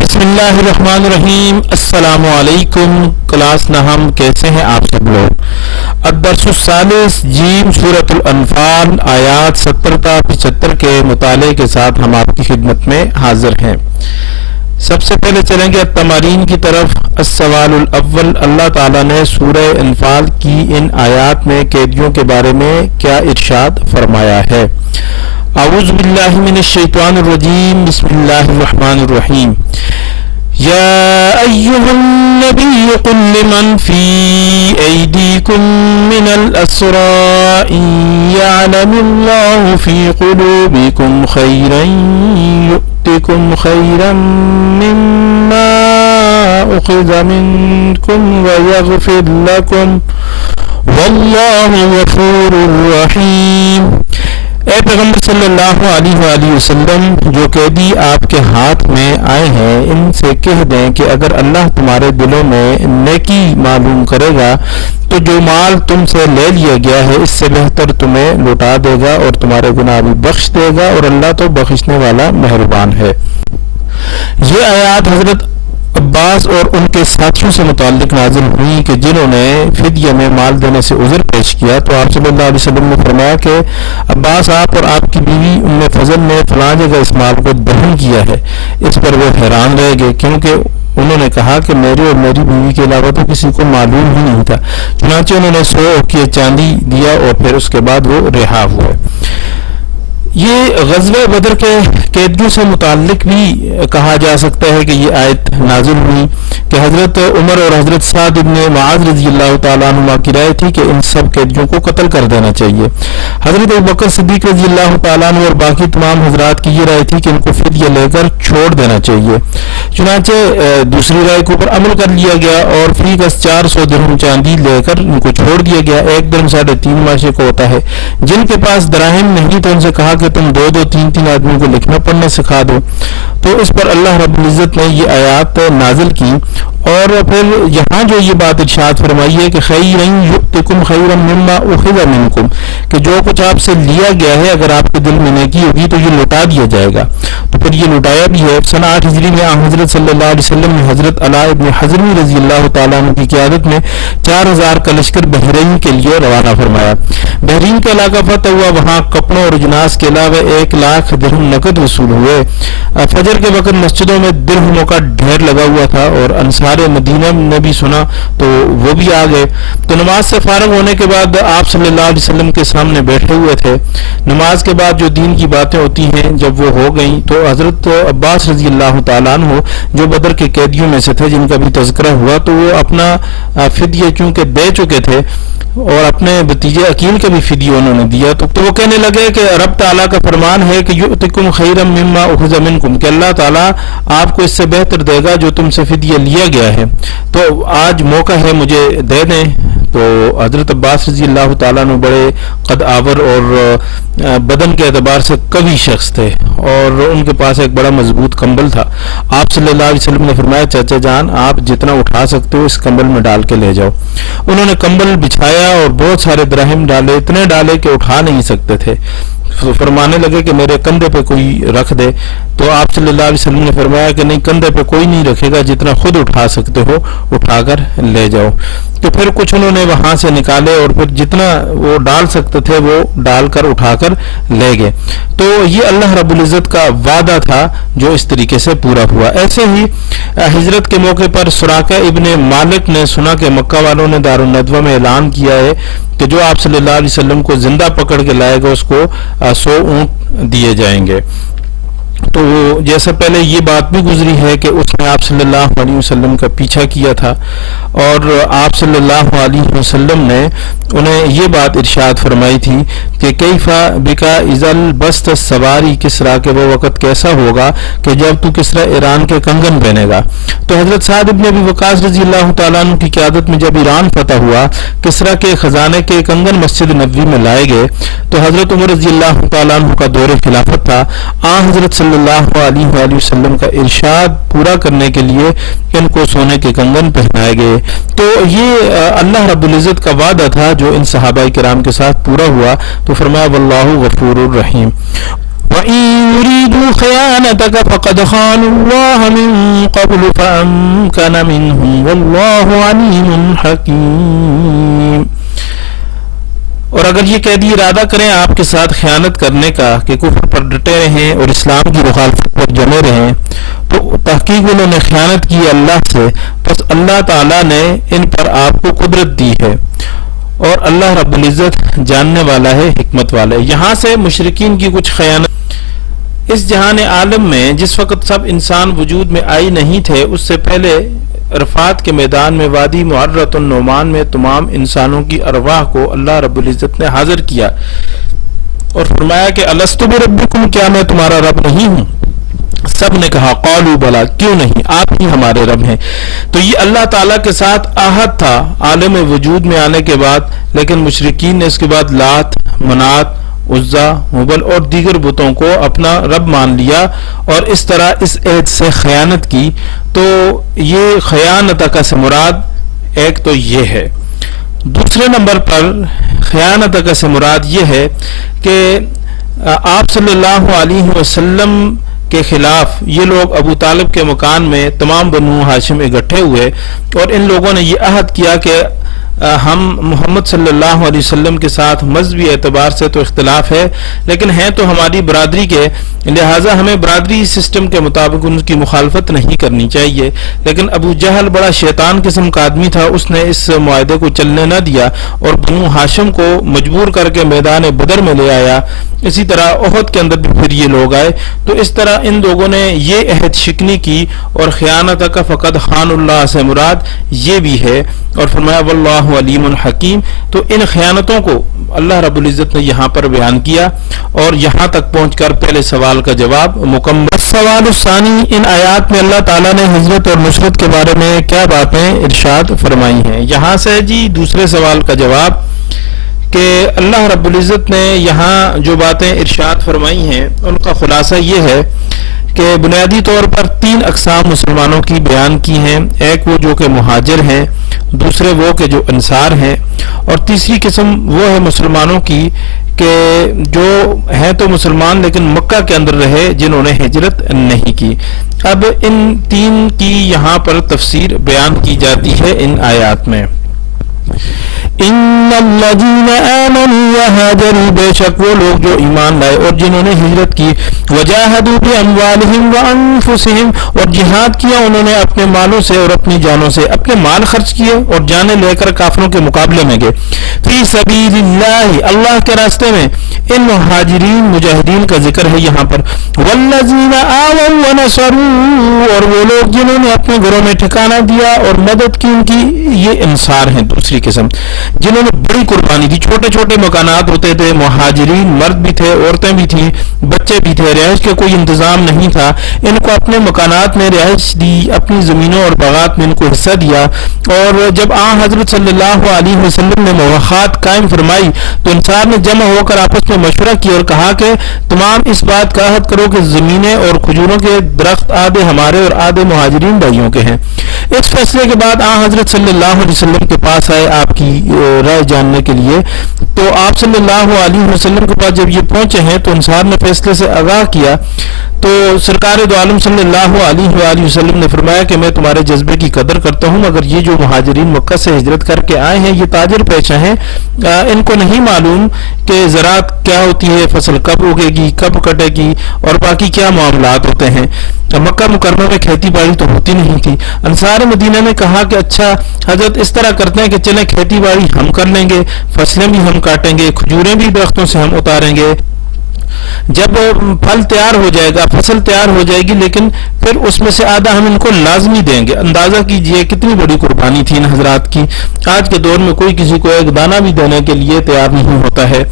بسم اللہ الرحمن الرحیم۔ السلام علیکم کلاس نہم، کیسے ہیں آپ سب لوگ؟ الدرس الثالث جیم سورۃ الانفال آیات 70 تا 75 کے مطالعے کے ساتھ ہم آپ کی خدمت میں حاضر ہیں۔ سب سے پہلے چلیں گے التمارین کی طرف۔ السوال الاول، اللہ تعالیٰ نے سورہ انفال کی ان آیات میں قیدیوں کے بارے میں کیا ارشاد فرمایا ہے؟ اعوذ باللہ من الشیطان الرجیم، بسم اللہ الرحمن الرحیم۔ یا ایہا النبی قل لمن فی ایدیکم من الاسراء ان یعلم اللہ فی قلوبکم خیرا یؤتکم خیرا مما اخذ منکم ویغفر لکم واللہ غفور رحیم۔ اے پیغمبر صلی اللہ علیہ وآلہ وسلم، جو قیدی آپ کے ہاتھ میں آئے ہیں ان سے کہہ دیں کہ اگر اللہ تمہارے دلوں میں نیکی معلوم کرے گا تو جو مال تم سے لے لیا گیا ہے اس سے بہتر تمہیں لوٹا دے گا اور تمہارے گناہ بھی بخش دے گا، اور اللہ تو بخشنے والا مہربان ہے۔ یہ آیات حضرت عباس اور ان کے ساتھیوں سے متعلق نازل ہوئی کہ جنہوں نے فدیہ میں مال دینے سے عذر پیش کیا، تو آپ صلی اللہ علیہ وسلم نے فرمایا کہ عباس آپ اور آپ کی بیوی ام فضل نے فلاں جگہ اس مال کو دفن کیا ہے۔ اس پر وہ حیران رہ گئے، کیونکہ انہوں نے کہا کہ میرے اور میری بیوی کے علاوہ تو کسی کو معلوم ہی نہیں تھا۔ چنانچہ انہوں نے 100 اوقیہ چاندی دیا اور پھر اس کے بعد وہ رہا ہوئے۔ یہ غزوہ بدر کے قیدیوں سے متعلق بھی کہا جا سکتا ہے کہ یہ آیت نازل ہوئی کہ حضرت عمر اور حضرت سعد بن معاذ رضی اللہ تعالیٰ عنہ کی رائے تھی کہ ان سب قیدیوں کو قتل کر دینا چاہیے۔ حضرت ابوبکر صدیق رضی اللہ تعالیٰ عنہ اور باقی تمام حضرات کی یہ رائے تھی کہ ان کو فدیہ لے کر چھوڑ دینا چاہیے۔ چنانچہ دوسری رائے کے اوپر عمل کر لیا گیا اور فی گز 400 درہم چاندی لے کر ان کو چھوڑ دیا گیا۔ 1 درہم 3.5 ماشے کو ہوتا ہے۔ جن کے پاس دراہم نہیں تو ان سے کہا کہ تم 2 3 آدمیوں کو لکھنا پڑھنا سکھا دو۔ تو اس پر اللہ رب العزت نے یہ آیات نازل کی، اور پھر یہاں جو یہ بات ارشاد فرمائی ہے کہ خیرا یؤتکم خیرا مما اخذ منکم، کہ جو کچھ آپ سے لیا گیا ہے اگر آپ کے دل میں نیکی ہوگی تو یہ لوٹا دیا جائے گا، تو پھر یہ لوٹایا بھی ہے۔ سنہ 8 ہجری میں حضرت صلی اللہ علیہ وسلم نے حضرت علاء ابن حضرمی رضی اللہ تعالیٰ عنہ کی قیادت میں 4000 کا لشکر بحرین کے لیے روانہ فرمایا۔ بحرین کا علاقہ فتح ہوا، وہاں کپڑوں اور اجناس کے علاوہ 1 لاکھ درہم نقد وصول ہوئے۔ فجر کے وقت مسجدوں میں درہموں کا ڈھیر لگا ہوا تھا، اور انصار مدینہ نے بھی سنا تو وہ بھی آ گئے۔ تو نماز سے فارغ ہونے کے بعد آپ صلی اللہ علیہ وسلم کے سامنے بیٹھے ہوئے تھے۔ نماز کے بعد جو دین کی باتیں ہوتی ہیں جب وہ ہو گئیں تو حضرت عباس رضی اللہ تعالیٰ عنہ جو بدر کے قیدیوں میں سے تھے جن کا بھی تذکرہ ہوا، تو وہ اپنا فدیہ چونکہ دے چکے تھے اور اپنے بھتیجے عقیل کا بھی فدیہ انہوں نے دیا، تو وہ کہنے لگے کہ رب تعالیٰ کا فرمان ہے کہ یؤتکم خیرا مما اخذ منکم، کہ اللہ تعالیٰ آپ کو اس سے بہتر دے گا جو تم سے فدیہ لیا گیا ہے، تو آج موقع ہے مجھے دے دیں۔ تو حضرت عباس رضی اللہ تعالیٰ عنہ بڑے قد آور اور بدن کے اعتبار سے قوی شخص تھے، اور ان کے پاس ایک بڑا مضبوط کمبل تھا۔ آپ صلی اللہ علیہ وسلم نے فرمایا چاچا جان آپ جتنا اٹھا سکتے ہو اس کمبل میں ڈال کے لے جاؤ۔ انہوں نے کمبل بچھایا اور بہت سارے دراہم ڈالے، اتنے ڈالے کہ اٹھا نہیں سکتے تھے۔ فرمانے لگے کہ میرے کندھے پہ کوئی رکھ دے، تو آپ صلی اللہ علیہ وسلم نے فرمایا کہ نہیں، کندھے پہ کوئی نہیں رکھے گا، جتنا خود اٹھا سکتے ہو اٹھا کر لے جاؤ۔ تو پھر کچھ انہوں نے وہاں سے نکالے اور پھر جتنا وہ ڈال سکتے تھے وہ ڈال کر اٹھا کر لے گئے۔ تو یہ اللہ رب العزت کا وعدہ تھا جو اس طریقے سے پورا ہوا۔ ایسے ہی ہجرت کے موقع پر سراقہ ابن مالک نے سنا کہ مکہ والوں نے دارالندوہ میں اعلان کیا ہے کہ جو آپ صلی اللہ علیہ وسلم کو زندہ پکڑ کے لائے گا اس کو 100 اونٹ دیے جائیں گے۔ تو جیسا پہلے یہ بات بھی گزری ہے کہ اس نے آپ صلی اللہ علیہ وسلم کا پیچھا کیا تھا، اور آپ صلی اللہ علیہ وسلم نے انہیں یہ بات ارشاد فرمائی تھی کہ کیفا بکا ازل بست سواری کسرا، کہ وہ وقت کیسا ہوگا کہ جب تو کسرا ایران کے کنگن پہنے گا۔ تو حضرت سعد بن ابی وقاص رضی اللہ تعالیٰ عنہ کی قیادت میں جب ایران فتح ہوا، کسرا کے خزانے کے کنگن مسجد نبوی میں لائے گئے، تو حضرت عمر رضی اللہ تعالیٰ عنہ کا دور خلافت تھا۔ حضرت صلی اللہ علیہ وآلہ وسلم کا ارشاد پورا کرنے کے لیے ان کو سونے کے کنگن پہنائے گئے۔ تو یہ اللہ رب العزت کا وعدہ تھا جو ان صحابہ کرام کے ساتھ پورا ہوا۔ تو فرمایا واللہ غفور الرحیم۔ وَإِن يُرِيدُوا خِيَانَتَكَ فَقَدْ خَانُوا اللَّهَ مِن قَبْلُ فَأَمْكَنَ مِنْهُمْ وَاللَّهُ عَلِيمٌ حَكِيمٌ۔ اور اگر یہ قیدی ارادہ کریں آپ کے ساتھ خیانت کرنے کا کہ کفر پر ڈٹے رہیں اور اسلام کی مخالفت پر جمے رہیں، تو تحقیق انہوں نے خیانت کی اللہ سے، پس اللہ تعالیٰ نے ان پر آپ کو قدرت دی ہے، اور اللہ رب العزت جاننے والا ہے، حکمت والا ہے۔ یہاں سے مشرکین کی کچھ خیانت اس جہان عالم میں جس وقت سب انسان وجود میں آئی نہیں تھے، اس سے پہلے عرفات کے میدان میں وادی معرۃ النعمان میں تمام انسانوں کی ارواح کو اللہ رب العزت نے حاضر کیا اور فرمایا کہ الستُ بربکم، کیا میں تمہارا رب نہیں ہوں؟ سب نے کہا قالوا بلا، کیوں نہیں، آپ ہی ہمارے رب ہیں۔ تو یہ اللہ تعالیٰ کے ساتھ عہد تھا عالم وجود میں آنے کے بعد، لیکن مشرکین نے اس کے بعد لات، منات، عزا، ہبل اور دیگر بتوں کو اپنا رب مان لیا اور اس طرح اس عہد سے خیانت کی۔ تو یہ خیانت کا سے مراد ایک تو یہ ہے۔ دوسرے نمبر پر خیانت کا سے مراد یہ ہے کہ آپ صلی اللہ علیہ وسلم کے خلاف یہ لوگ ابو طالب کے مکان میں تمام بنو ہاشم اکٹھے ہوئے اور ان لوگوں نے یہ عہد کیا کہ ہم محمد صلی اللہ علیہ وسلم کے ساتھ مذہبی اعتبار سے تو اختلاف ہے، لیکن ہیں تو ہماری برادری کے، لہٰذا ہمیں برادری سسٹم کے مطابق ان کی مخالفت نہیں کرنی چاہیے۔ لیکن ابو جہل بڑا شیطان قسم کا آدمی تھا، اس نے اس معاہدے کو چلنے نہ دیا اور بنو ہاشم کو مجبور کر کے میدان بدر میں لے آیا۔ اسی طرح احد کے اندر بھی پھر یہ لوگ آئے، تو اس طرح ان لوگوں نے یہ عہد شکنی کی، اور خیانت کا فقد خان اللہ سے مراد یہ بھی ہے، اور فرمایا واللہ علیم حکیم۔ تو ان خیانتوں کو اللہ رب العزت نے یہاں پر بیان کیا، اور یہاں تک پہنچ کر پہلے سوال کا جواب مکمل۔ سوال الثانی، ان آیات میں اللہ تعالیٰ نے ہجرت اور نصرت کے بارے میں کیا باتیں ارشاد فرمائی ہیں؟ یہاں سے جی دوسرے سوال کا جواب کہ اللہ رب العزت نے یہاں جو باتیں ارشاد فرمائی ہیں ان کا خلاصہ یہ ہے کہ بنیادی طور پر تین اقسام مسلمانوں کی بیان کی ہیں، ایک وہ جو کہ مہاجر ہیں، دوسرے وہ کہ جو انصار ہیں، اور تیسری قسم وہ ہے مسلمانوں کی کہ جو ہیں تو مسلمان لیکن مکہ کے اندر رہے، جنہوں نے ہجرت نہیں کی۔ اب ان تین کی یہاں پر تفسیر بیان کی جاتی ہے ان آیات میں۔ ان الذین آمنوا وہاجروا، بے شک وہ لوگ جو ایمان لائے اور جنہوں نے ہجرت کی، وجاہدوا باموالہم وانفسہم، اور جہاد کیا انہوں نے اپنے مالوں سے اور اپنی جانوں سے، اپنے مال خرچ کیے اور جانیں لے کر کافروں کے مقابلے میں گئے، فی سبیل اللہ، اللہ کے راستے میں۔ ان مہاجرین مجاہدین کا ذکر ہے یہاں پر۔ والذین آووا ونصروا، اور وہ لوگ جنہوں نے اپنے گھروں میں ٹھکانہ دیا اور مدد کی، ان کی یہ انصار ہیں دوسری قسم، جنہوں نے بڑی قربانی دی۔ چھوٹے چھوٹے مکانات ہوتے تھے، مہاجرین مرد بھی تھے، عورتیں بھی تھیں، بچے بھی تھے، رہائش کا کوئی انتظام نہیں تھا، ان کو اپنے مکانات میں رہائش دی، اپنی زمینوں اور باغات میں ان کو حصہ دیا۔ اور جب حضرت صلی اللہ علیہ وسلم نے موافقات قائم فرمائی تو انصار نے جمع ہو کر آپس میں مشورہ کیا اور کہا کہ تمام اس بات کا عہد کرو کہ زمینیں اور کھجوروں کے درخت آدھے ہمارے اور آدھے مہاجرین بھائیوں کے ہیں۔ اس فیصلے کے بعد حضرت صلی اللہ علیہ وسلم کے پاس آئے آپ کی رائے جاننے کے لیے، تو آپ صلی اللہ علیہ وسلم کے پاس جب یہ پہنچے ہیں تو انصار نے فیصلے سے آگاہ کیا، تو سرکار دو عالم صلی اللہ علیہ وآلہ وسلم نے فرمایا کہ میں تمہارے جذبے کی قدر کرتا ہوں، مگر یہ جو مہاجرین مکہ سے ہجرت کر کے آئے ہیں یہ تاجر پیشہ ہیں، ان کو نہیں معلوم کہ زراعت کیا ہوتی ہے، فصل کب اگے گی، کب کٹے گی، اور باقی کیا معاملات ہوتے ہیں۔ مکہ مکرمہ میں کھیتی باڑی تو ہوتی نہیں تھی۔ انصار مدینہ نے کہا کہ اچھا حضرت اس طرح کرتے ہیں کہ چلیں کھیتی باڑی ہم کر لیں گے، فصلیں بھی ہم کاٹیں گے، کھجوریں بھی درختوں سے ہم اتاریں گے، جب پھل تیار ہو جائے گا، فصل تیار ہو جائے گی، لیکن پھر اس میں سے آدھا ہم ان کو لازمی دیں گے۔ اندازہ کیجئے کتنی بڑی قربانی تھی ان حضرات کی۔ آج کے دور میں کوئی کسی کو ایک دانہ بھی دینے کے لیے تیار نہیں ہوتا ہے۔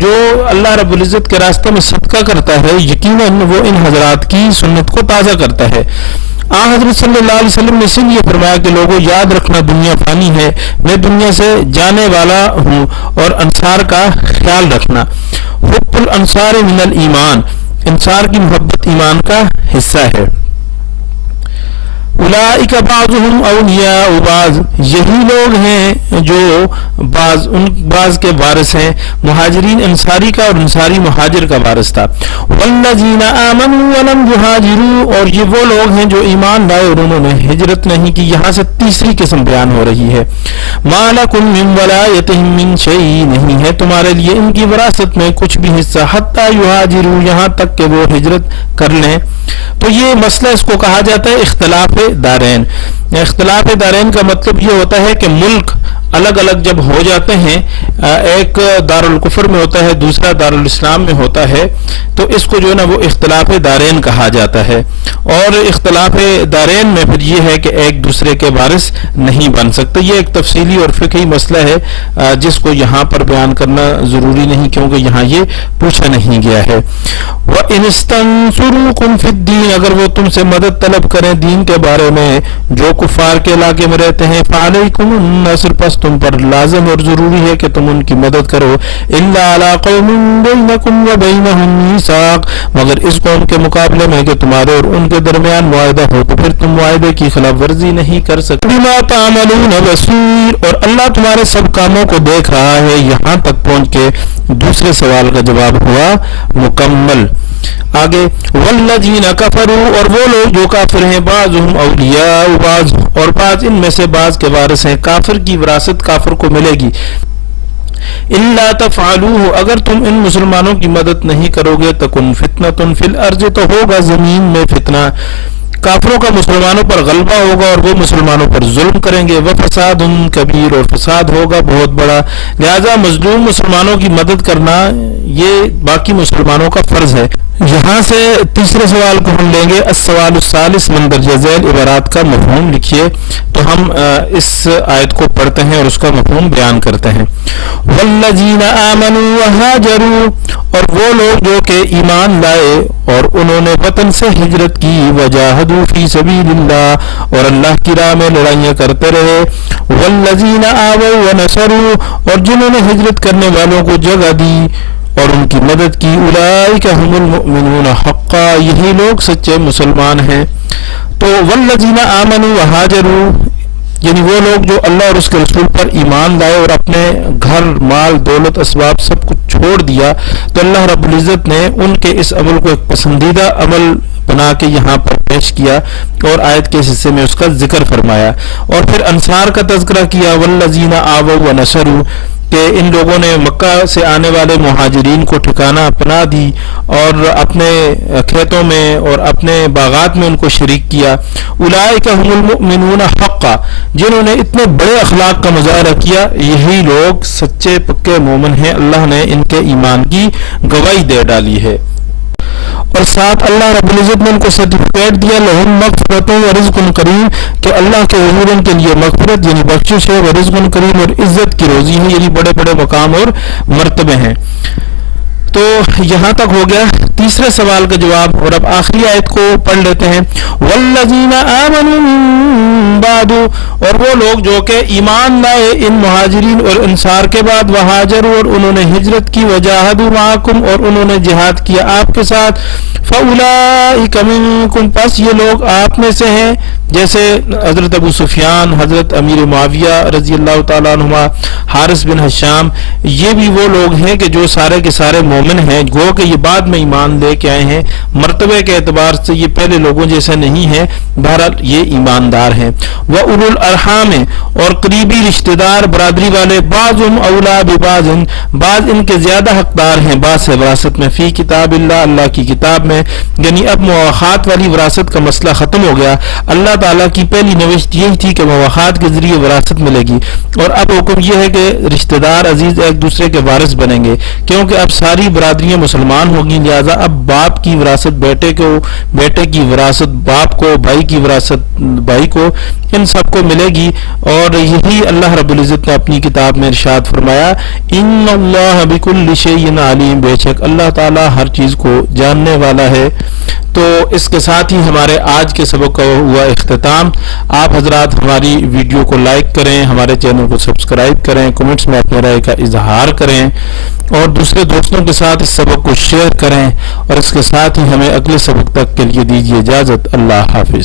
جو اللہ رب العزت کے راستے میں صدقہ کرتا ہے یقیناً وہ ان حضرات کی سنت کو تازہ کرتا ہے۔ حضرت صلی اللہ علیہ وسلم نے اسی لیے فرمایا کہ لوگوں یاد رکھنا دنیا فانی ہے، میں دنیا سے جانے والا ہوں، اور انصار کا خیال رکھنا۔ حب الانصار من الایمان، انصار کی محبت ایمان کا حصہ ہے۔ اولئک بعضهم اولیاء بعض، یہی لوگ ہیں جو بعض کے وارث ہیں. مہاجرین انصاری کا اور انصاری مہاجر کا وارث تھا. والذین آمنوا ولم یہاجروا، اور یہ وہ لوگ ہیں جو ایمان لائے اور انہوں نے ہجرت نہیں کی. یہاں سے تیسری قسم بیان ہو رہی ہے. ما لکم من ولایتہم من شیء، نہیں ہے تمہارے لیے ان کی وراثت میں کچھ بھی حصہ، حتی یہاجروا، یہاں تک کہ وہ ہجرت کر لیں. تو یہ مسئلہ اس کو کہا جاتا ہے اختلاف دارین. اختلاف دارین کا مطلب یہ ہوتا ہے کہ ملک الگ الگ جب ہو جاتے ہیں، ایک دارالکفر میں ہوتا ہے، دوسرا دارالاسلام میں ہوتا ہے، تو اس کو جو ہے نا وہ اختلاف دارین کہا جاتا ہے. اور اختلاف دارین میں پھر یہ ہے کہ ایک دوسرے کے وارث نہیں بن سکتے. یہ ایک تفصیلی اور فقہی مسئلہ ہے جس کو یہاں پر بیان کرنا ضروری نہیں، کیونکہ یہاں یہ پوچھا نہیں گیا ہے. وَإِنِ اسْتَنصُرُوكُمْ فِي الدِّينِ، اگر وہ تم سے مدد طلب کریں دین کے بارے میں، جو کفار کے علاقے میں رہتے ہیں، فَعَلَيْكُمُ النَّصْرُ، پس تم پر لازم اور ضروری ہے کہ تم ان کی مدد کرو. إِلَّا عَلَىٰ قَوْمٍ بَيْنَكُمْ وَبَيْنَهُم مِّيثَاقٌ، مگر اس قوم کے مقابلے میں کہ تمہارے اور ان کے درمیان معاہدہ ہو تو پھر تم معاہدے کی خلاف ورزی نہیں کر سکتے. بِمَا تَعْمَلُونَ بَصِيرٌ، اور اللہ تمہارے سب کاموں کو دیکھ رہا ہے. یہاں تک پہنچ کے دوسرے سوال کا جواب ہوا مکمل. آگے والذین کفروا، اور وہ لوگ جو کافر ہیں، بعضهم اولیاء بعض، اور بعض ان میں سے بعض کے وارث ہیں. کافر کی وراثت کافر کو ملے گی. الا تفعلوه، اگر تم ان مسلمانوں کی مدد نہیں کرو گے، تکن فتنۃ فی الارض، تو ہوگا زمین میں فتنہ. کافروں کا مسلمانوں پر غلبہ ہوگا اور وہ مسلمانوں پر ظلم کریں گے. وفساد کبیر، اور فساد ہوگا بہت بڑا. لہذا مظلوم مسلمانوں کی مدد کرنا یہ باقی مسلمانوں کا فرض ہے. یہاں سے تیسرے سوال کو ہم لیں گے. السوال الثالث مندرجہ ذیل عبارات کا مفہوم لکھیے. تو ہم اس آیت کو پڑھتے ہیں اور اس کا مفہوم بیان کرتے ہیں. والذین آمنوا وہاجروا، اور وہ لوگ جو کہ ایمان لائے اور انہوں نے وطن سے ہجرت کی. وجاہدوا فی سبیل اللہ، اور اللہ کی راہ میں لڑائیاں کرتے رہے. والذین آووا ونصروا، اور جنہوں نے ہجرت کرنے والوں کو جگہ دی اور ان کی مدد کی. اولئک هم المؤمنون حقا، یہی لوگ سچے مسلمان ہیں. تو والذین آمنوا وہاجروا، یعنی وہ لوگ جو اللہ اور اس کے رسول پر ایمان لائے اور اپنے گھر مال دولت اسباب سب کچھ چھوڑ دیا، تو اللہ رب العزت نے ان کے اس عمل کو ایک پسندیدہ عمل بنا کے یہاں پر پیش کیا اور آیت کے حصے میں اس کا ذکر فرمایا. اور پھر انصار کا تذکرہ کیا. والذین آووا ونصروا، کہ ان لوگوں نے مکہ سے آنے والے مہاجرین کو ٹھکانہ پناہ دی اور اپنے کھیتوں میں اور اپنے باغات میں ان کو شریک کیا. اولئک هم المؤمنون حقا، جنہوں نے اتنے بڑے اخلاق کا مظاہرہ کیا، یہی لوگ سچے پکے مومن ہیں. اللہ نے ان کے ایمان کی گواہی دے ڈالی ہے. اور ساتھ اللہ رب العزت نے ان کو سرٹیفکیٹ دیا لہم مغفرۃ و رزق کریم، کہ اللہ کے حضور ان کے لیے مغفرت یعنی بخشش ہے، و رزق کریم اور عزت کی روزی ہے، یعنی بڑے بڑے مقام اور مرتبے ہیں. تو یہاں تک ہو گیا تیسرے سوال کا جواب. اور اب آخری آیت کو پڑھ لیتے ہیں. والذین آمنوا من بعد، اور وہ لوگ جو کہ ایمان لائے ان مہاجرین اور انصار کے بعد، وہاجروا، اور انہوں نے ہجرت کی، وجاہدوا معکم، اور انہوں نے جہاد کیا آپ کے ساتھ. فاولئک منکم، پس یہ لوگ آپ میں سے ہیں. جیسے حضرت ابو سفیان، حضرت امیر معاویہ رضی اللہ تعالیٰ عنہما، حارث بن حشام، یہ بھی وہ لوگ ہیں کہ جو سارے کے سارے مومن ہیں. گو کہ یہ بعد میں ایمان لے کے آئے ہیں، مرتبے کے اعتبار سے یہ پہلے لوگوں جیسے نہیں ہیں، بہرحال یہ ایماندار ہیں. وَأُولُو الْأَرْحَامِ، اور قریبی رشتہ دار برادری والے، بعضهم اولیٰ ببعض، بعض ان کے زیادہ حقدار ہیں بعض سے وراثت میں. فی کتاب اللہ، اللہ کی کتاب میں. یعنی اب مواخات والی وراثت کا مسئلہ ختم ہو گیا. اللہ تعالیٰ کی پہلی نوشت یہی تھی کہ مواخات کے ذریعے وراثت ملے گی، اور اب حکم یہ ہے کہ رشتہ دار عزیز ایک دوسرے کے وارث بنیں گے، کیونکہ اب ساری برادریاں مسلمان ہوگی. لہذا اب باپ کی وراثت بیٹے کو، بیٹے کی وراثت باپ کو، بھائی کی وراثت بھائی کو، ان سب کو ملے گی. اور یہی اللہ رب العزت نے اپنی کتاب میں ارشاد فرمایا، ان اللہ بکل شیء علیم، بے شک اللہ تعالیٰ ہر چیز کو جاننے والا ہے. تو اس کے ساتھ ہی ہمارے آج کے سبق کا ہوا اختتام. آپ حضرات ہماری ویڈیو کو لائک کریں، ہمارے چینل کو سبسکرائب کریں، کمنٹس میں اپنے رائے کا اظہار کریں اور دوسرے دوستوں کے ساتھ اس سبق کو شیئر کریں. اور اس کے ساتھ ہی ہمیں اگلے سبق تک کے لیے دیجیے اجازت. اللہ حافظ.